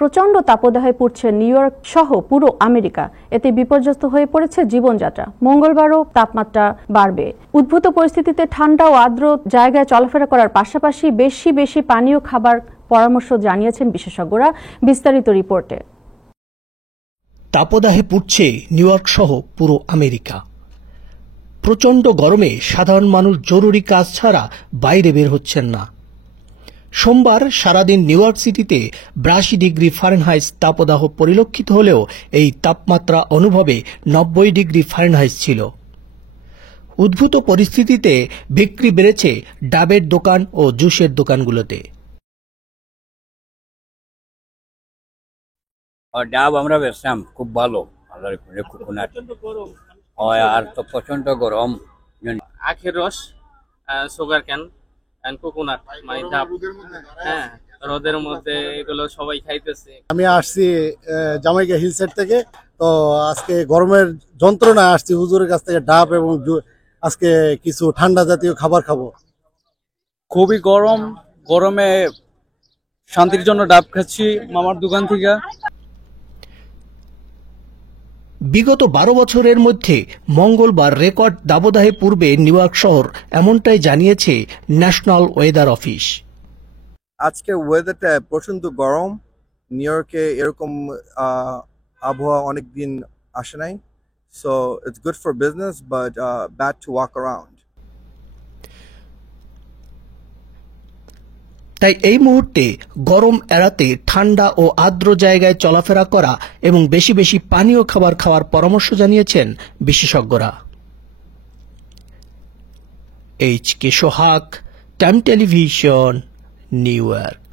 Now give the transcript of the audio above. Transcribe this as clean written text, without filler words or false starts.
প্রচণ্ড তাপদাহে পুড়ছে new York সহ পুরো আমেরিকা। এতে বিপর্যস্ত হয়ে পড়েছে জীবনযাত্রা। মঙ্গলবারও তাপমাত্রা বাড়বে। উদ্ভূত পরিস্থিতিতে ঠান্ডা ও আর্দ্র জায়গায় চলাফেরা করার পাশাপাশি বেশি পানীয় খাবার পরামর্শ জানিয়েছেন বিশেষজ্ঞরা। বিস্তারিত রিপোর্টে। তাপদাহে পুড়ছে নিউ ইয়র্ক সহ পুরো আমেরিকা। প্রচণ্ড গরমে সাধারণ মানুষ জরুরি কাজ ছাড়া বাইরে বের হচ্ছেন না। সোমবার সারাদিন নিউ ইয়র্ক সিটিতে 82 ডিগ্রি ফারেনহাইট তাপদাহ পরিলক্ষিত হলেও এই তাপমাত্রা অনুভবে 90 ডিগ্রি ফারেনহাইট ছিল। উদ্ভূত পরিস্থিতিতে বিক্রি বেড়েছে ডাবের দোকান ও জুসের দোকানগুলোতে। ডাব আমরা বেচলাম, খুব ভালো। আর তো প্রচন্ড গরম। আখের রস, সুগার ক্যান, কোকোনাট, মানে ডাব। হ্যাঁ, রোদের মধ্যে এগুলো সবাই খাইতেছে। আমি আসছি জামাইকা হিলসাইড থেকে, তো আজকে গরমের যন্ত্রণা আসছি হুজুরের কাছ থেকে ডাব এবং আজকে কিছু ঠান্ডা জাতীয় খাবার খাবো। খুবই গরম, গরমে শান্তির জন্য ডাব খাচ্ছি মামার দোকান থেকে। বিগত 12 বছরের মধ্যে মঙ্গলবার রেকর্ড দাবদাহে পূর্বে নিউ ইয়র্ক শহর, এমনটাই জানিয়েছে ন্যাশনাল ওয়েদার অফিস। আজকে ওয়েদারটা প্রচন্ড গরম। নিউ ইয়র্কে এরকম আবহাওয়া অনেকদিন আসে নাই। So it's good for business but bad to walk around. তাই এই মুহূর্তে গরম এড়াতে ঠান্ডা ও আর্দ্র জায়গায় চলাফেরা করা এবং বেশি পানীয় খাবার খাওয়ার পরামর্শ জানিয়েছেন বিশেষজ্ঞরা। এইচ কে সোহাগ, টাইম টেলিভিশন, নিউ ইয়র্ক।